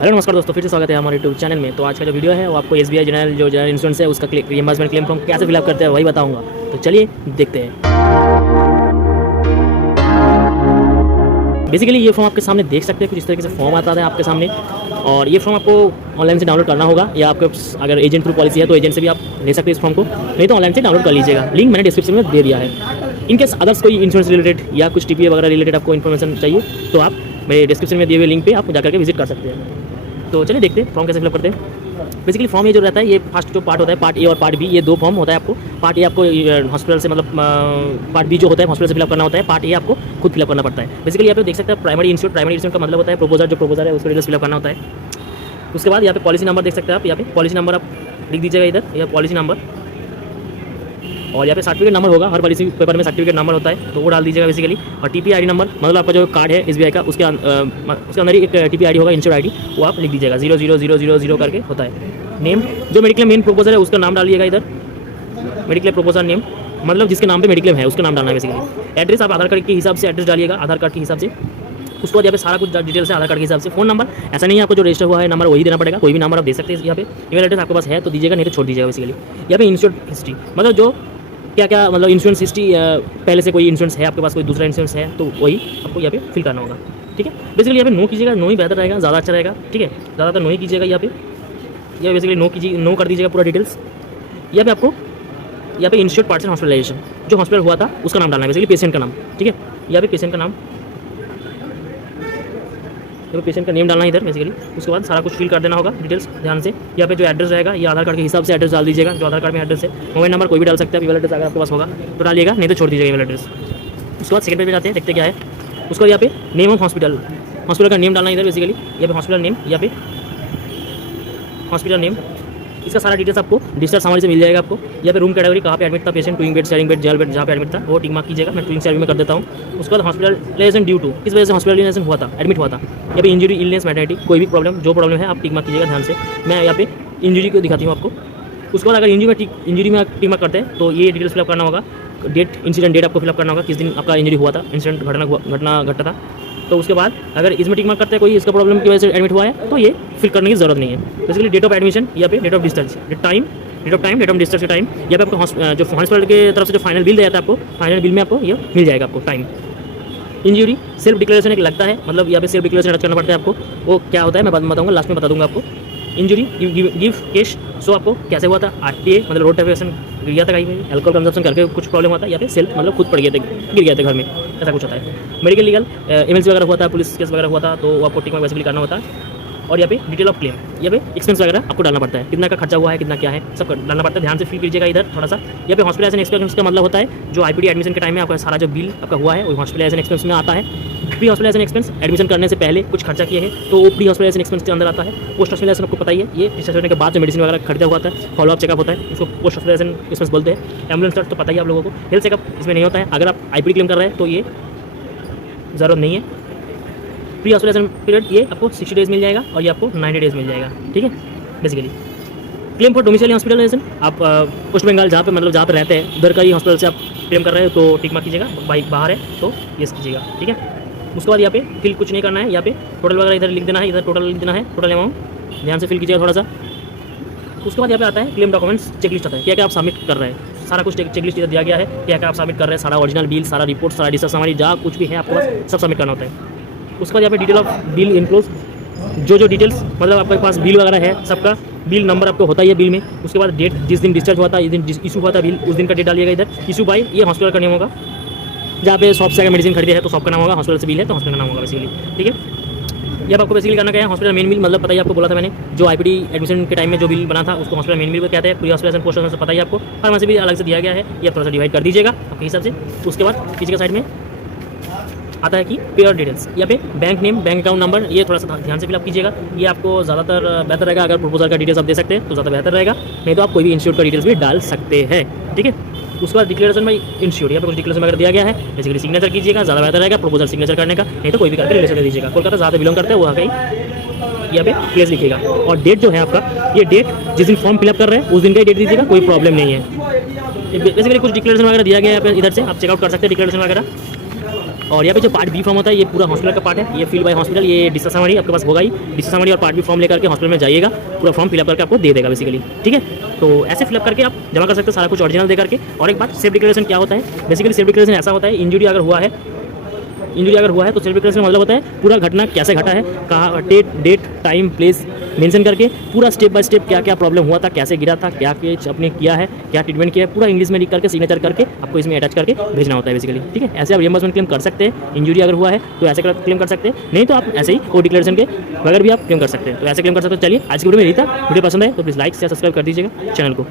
Hello नमस्कार दोस्तों, फिर से स्वागत है हमारे यूट्यूब चैनल में। तो आज का जो वीडियो है वो आपको एसबीआई जनरल इंश्योरेंस है उसका रियम्बर्समेंट क्लेम फॉर्म कैसे फिलअप करते हैं वही बताऊंगा। तो चलिए देखते हैं। बेसिकली ये फॉर्म आपके सामने देख सकते हैं, कुछ इस तरीके से फॉर्म आता है आपके सामने, और ये फॉर्म आपको ऑनलाइन से डाउनलोड करना होगा, या आपके अगर एजेंट थ्रू पॉलिसी है तो एजेंट से भी आप ले सकते हैं इस फॉर्म को, नहीं तो ऑनलाइन से डाउनलोड कर लीजिएगा। लिंक मैंने डिस्क्रिप्शन में दे दिया है। इनकेस अदर्स कोई इंश्योरेंस रिलेटेड या कुछ टीपीए वगैरह रिलेटेड आपको इन्फॉर्मेशन चाहिए तो आप मेरे डिस्क्रिप्शन में दिए हुए लिंक पे आप जाकर के विजिट कर सकते हैं। तो चलिए देखते हैं फॉर्म कैसे फिलअप करते हैं। बेसिकली फॉर्म ये जो रहता है, ये फर्स्ट जो पार्ट होता है, पार्ट ए और पार्ट बी, ये दो फॉर्म होता है आपको। पार्ट ए आपको हॉस्पिटल से, मतलब पार्ट बी जो होता है हॉस्पिटल से फिलअप करना होता है, पार्ट ए आपको खुद फिलअप करना पड़ता है। बेसिकली यहाँ पे देख सकते हैं प्राइमरी इंश्योरेंस का मतलब होता है प्रोपोजर, जो प्रोपोजर है उसको डिटेल्स फिलअप करना होता है। उसके बाद यहाँ पे पॉलिसी नंबर देख सकते हैं आप, यहाँ पे पॉलिसी नंबर आप लिख दीजिएगा इधर, यह पॉलिसी नंबर, और यहाँ पे सर्टिफिकेट नंबर होगा, हर पॉलिसी पेपर में सर्टिफिकेट नंबर होता है तो वो डाल दीजिएगा बेसिकली। और टीपी आईडी नंबर, मतलब आपका जो कार्ड है एसबीआई का, उसके अंदर ही एक टीपी आईडी होगा, इंश्योर आईडी, वो आप लिख दीजिएगा। 00000 करके होता है। नेम, जो मेडिक्लेम मेन प्रोपोजर है उसका नाम डालिएगा इधर, मेडिक्लेम प्रोपोजर नेम, मतलब जिसके नाम पे मेडिक्लेम है उसका नाम डालना है बेसिकली। एड्रेस आप आधार कार्ड के हिसाब से एड्रेस डालिएगा, आधार कार्ड के हिसाब से। उसके बाद यहाँ पे सारा कुछ डिटेल्स है आधार कार्ड के हिसाब से। फोन नंबर ऐसा नहीं है आपको जो रजिस्टर हुआ है नंबर वही देना पड़ेगा, कोई भी नंबर आप दे सकते हैं यहाँ पे। ईमेल एड्रेस आपके पास है तो दीजिएगा, नहीं तो छोड़ दीजिएगा बेसिकली। यहाँ पे इंश्योरेंस हिस्ट्री, मतलब जो क्या क्या, मतलब इंश्योरेंस हिस्ट्री, पहले से कोई इंश्योरेंस है आपके पास, कोई दूसरा इंश्योरेंस है तो वही आपको यहाँ पे फिल करना होगा। ठीक है, बेसिकली यहाँ पे नो कीजिएगा, नो ही बेहतर रहेगा, ज़्यादा अच्छा रहेगा। ठीक है, ज़्यादातर नो ही कीजिएगा यहाँ पे, या बेसिकली नो कीजिए, नो कर दीजिएगा पूरा डिटेल्स। यहाँ पे आपको यहाँ पे इंश्योर्ड पार्ट्स एंड हॉस्पिटलाइजेशन, जो हॉस्पिटल हुआ था उसका नाम डालना है बेसिकली, पेशेंट का नाम। ठीक है, यहाँ पे पेशेंट का नाम, यहाँ पे पेशेंट का नेम डालना है इधर बेसिकली। उसके बाद सारा कुछ फिल कर देना होगा डिटेल्स ध्यान से। यहाँ पे जो एड्रेस रहेगा ये आधार कार्ड के हिसाब से एड्रेस डाल दीजिएगा, जो आधार कार्ड में एड्रेस है। मोबाइल नंबर कोई भी डाल सकते हैं, ईमेल एड्रेस अगर आपके पास होगा तो डालिएगा, नहीं तो छोड़ दीजिएगा ईमेल एड्रेस। उसके बाद सेकंड पेज पे जाते हैं, देखते क्या है। उसके बाद यहाँ पे नेम ऑफ हॉस्पिटल, हॉस्पिटल का नेम डालना है इधर बेसिकली। यहाँ पे हॉस्पिटल नेम, यहाँ पे हॉस्पिटल नेम, इसका सारा डिटेल्स आपको डिस्चार्ज समरी से मिल जाएगा आपको। यहाँ पे रूम कैटेगरी, कहाँ पे एडमिट था पेशेंट, टूइंग बेड, शेयरिंग बेड, जेल बेड, जहाँ पे एडमिट था वो टिक मार्क कीजिएगा। मैं टूइंग शेयरिंग में कर देता हूँ। उसके बाद हॉस्पिटलाइजेशन ड्यू टू, किस वजह से हॉस्पिटलाइजेशन हुआ था, एडमिट हुआ था। यहाँ पे इंजरी, इलनेस, मैटर्निटी, कोई भी प्रॉब्लम, जो प्रॉब्लम है आप टिक मार्क कीजिएगा ध्यान से। मैं यहाँ पे इंजरी को दिखाती हूँ आपको। उसके बाद अगर इंजरी में टिक मार्क करते हैं तो ये डिटेल्स फिलअप करना होगा। डेट, इंसिडेंट डेट आपको फिलअप करना होगा, किस दिन आपका इंजरी हुआ था, इंसिडेंट घटना घटा था। तो उसके बाद अगर इसमें टिक मार्क करते हैं कोई इसका प्रॉब्लम की वजह से एडमिट हुआ है तो ये फिल करने की जरूरत नहीं है। बेसिकली डेट ऑफ एडमिशन, यहाँ पे date of discharge, date of discharge का टाइम, यहाँ पे आपको जो हॉस्पिटल के तरफ से जो फाइनल बिल दिया जाता है आपको, फाइनल बिल में आपको ये मिल जाएगा आपको टाइम। इंजरी, सेल्फ डिक्लेरेशन एक लगता है, मतलब यहाँ पे सेल्फ डिक्लेरेशन करना पड़ता है आपको। वो क्या होता है मैं बाद में बताऊँगा, लास्ट में बता दूँगा आपको। इंजरी गिव केस, सो आपको कैसे हुआ था, आरटीए मतलब रोड ट्रैफिक एक्सीडेंट, गिर गया था कहीं पे, अल्कोहल कंजप्शन करके कुछ प्रॉब्लम हुआ था, या फिर सेल्फ मतलब खुद पड़ गए थे, गिर गए थे घर में, ऐसा कुछ होता है। मेडिकल लीगल, एमएलसी वगैरह हुआ था, पुलिस केस वगैरह हुआ था तो वो आपको टिक मार्क बेसिकली करना होता है। और यहाँ पे डिटेल ऑफ क्लेम, यहाँ पे एक्सपेंस वगैरह आपको डालना पड़ता है, कितना का खर्चा हुआ है, कितना क्या है, सब डालना पड़ता है। ध्यान से फिल कीजिएगा इधर थोड़ा सा। यहाँ पे हॉस्पिटलाइजेशन एक्सपेंस का मतलब होता है जो आईपीडी एडमिशन के टाइम में आपका सारा जो बिल आपका हुआ है वो हॉस्पिटलाइजेशन एक्सपेंस में आता है। प्री हॉस्पिटलाइजेशन एक्सपेंस, एडमिशन करने से पहले कुछ खर्चा किए हैं तो वो प्री हॉस्पिटलाइजेशन एक्सपेंस के अंदर आता है। पोस्ट हॉस्पिटलाइजेशन आपको पता ही है, ये डिस्चार्ज होने के बाद जो मेडिसिन वगैरह खरीदा हुआ था, फॉलोअप चेकअप होता है, उसको पोस्ट हॉस्पिटलाइजेशन एक्सपेंस बोलते हैं। एम्बुलेंस चार्ज तो पता ही है आप लोगों को। हेल्थ चेकअप इसमें नहीं होता है, अगर आप आईपीडी क्लेम कर रहे हैं तो ये ज़रूरत नहीं है। प्री हॉस्पिटलाइजेशन पीरियड ये आपको 60 डेज मिल जाएगा और ये आपको 90 डेज मिल जाएगा। ठीक है, basically claim for domicile hospitalization, आप वेस्ट बंगाल जहाँ पे मतलब जहाँ पे रहते हैं उधर का ही हॉस्पिटल से आप क्लेम कर रहे हो तो टिक मार्क कीजिएगा, बाहर है तो यस कीजिएगा। ठीक है, उसके बाद यहाँ पे फिल कुछ नहीं करना है, यहाँ पे टोटल वगैरह इधर लिख देना है, इधर टोटल लिख देना है, टोटल अमाउंट ध्यान से फिल कीजिएगा थोड़ा सा। उसके बाद यहाँ पे आता है क्लेम डॉक्यूमेंट्स चेकलिस्ट आता है, क्या क्या आप सबमिट कर रहे हैं, सारा कुछ चेकलिस्ट इधर दिया गया है, क्या क्या आप सबमिट कर रहे हैं, सारा ओरिजिनल बिल, सारा रिपोर्ट, सारा डिस्चार्ज हमारी जहाँ कुछ भी है आपके पास सब सबमिट करना होता है। उसके बाद यहाँ पे डिटेल ऑफ बिल इनक्लोज, जो डिटेल्स मतलब आपके पास बिल वगैरह है सबका बिल नंबर आपको होता ही है बिल में। उसके बाद डेट, जिस दिन डिस्चार्ज हुआ था, जिस दिन इशू हुआ था बिल, उस दिन का डेट डालिएगा इधर। इशू बाय, ये हॉस्पिटल का नेम होगा, जहाँ पे शॉप से अगर मेडिसिन खरीदे है तो शॉप का नाम होगा, हॉस्पिटल से बिल है तो हॉस्पिटल का नाम होगा बेसिकली। ठीक है, ये आपको बेसिकली करना क्या है, हॉस्पिटल मेन बिल, मतलब पता ही आपको बोला था मैंने, जो आईपीडी एडमिशन के टाइम में जो बिल बना था उसको हॉस्पिटल मेन बिल कहते हैं। प्री हॉस्पिटलाइजेशन पोस्ट हॉस्पिटल पता ही आपको, फार्मेसी भी अलग से दिया गया है, ये थोड़ा सा डिवाइड कर दीजिएगा आपके हिसाब से। उसके बाद पीछे का साइड में आता है कि पेयर डिटेल्स, यहाँ पे bank name, bank account number, ये थोड़ा सा ध्यान से फिलअप कीजिएगा। ये आपको ज़्यादातर बेहतर रहेगा, अगर प्रपोजल का डिटेल्स आप दे सकते हैं तो ज़्यादा बेहतर रहेगा, नहीं तो आप कोई भी इंस्टीट्यूट का डिटेल्स भी डाल सकते हैं। ठीक है, उसके बाद डिक्लेरेशन बाई इंस्टीट्यूट, यहाँ पे कुछ डिक्लेरेशन वगैरह दिया गया है, बेसिकली सिग्नेचर कीजिएगा, ज़्यादा बेहतर रहेगा प्रपोजल सिग्नेचर करने का, नहीं तो कोई भी करके रिलेशन दे दीजिएगा। कोलकाता ज़्यादा बिलोंग करते हैं वो कहीं यहाँ पे प्लेस लिखिएगा। और डेट जो है आपका, ये डेट जिस दिन फॉर्म फिलअप कर रहे हैं उस दिन का ही डेट दीजिएगा, कोई प्रॉब्लम नहीं है। बेसिकली कुछ डिक्लेरेशन वगैरह दिया गया है इधर से, आप चेकआउट कर सकते हैं डिक्लेरेशन वगैरह। और यहाँ पे जो पार्ट बी फॉर्म होता है ये पूरा हॉस्पिटल का पार्ट है, ये फील्ड बाय हॉस्पिटल, ये डिस्चार्ज समरी आपके पास होगा ही। डिस्चार्ज समरी और पार्ट बी फॉर्म लेकर के हॉस्पिटल में जाइएगा, पूरा फॉर्म फिलअप करके आपको दे देगा बेसिकली, ठीक है। तो ऐसे फिलअप करके आप जमा कर सकते हैं सारा कुछ ओरिजिनल दे करके। और एक बात, सेल्फ डिक्लेरेशन क्या होता है? बेसिकली सेल्फ डिक्लेरेशन ऐसा होता है, इंजरी अगर हुआ है तो सेल्फ डिक्लेरेशन मतलब होता है पूरा घटना कैसे घटा है, कहाँ, डेट टाइम प्लेस मेंशन करके पूरा स्टेप बाय स्टेप क्या क्या प्रॉब्लम हुआ था, कैसे गिरा था, क्या केस आपने किया है, क्या ट्रीटमेंट किया है, पूरा इंग्लिश में लिख करके सिग्नेचर करके आपको इसमें अटैच करके भेजना होता है बेसिकली, ठीक है। ऐसे आप रियम्बर्समेंट क्लेम कर सकते हैं। इंजरी अगर हुआ है तो ऐसे क्लेम कर सकते हैं, नहीं तो आप ऐसे ही कोई डिक्लेरेशन के बगैर भी आप क्लेम कर सकते हैं। तो ऐसे क्लेम कर सकते हो। चलिए आज की वीडियो में यही था। वीडियो पसंद है तो प्लीज़ लाइक शेयर सब्सक्राइब कर दीजिएगा चैनल को।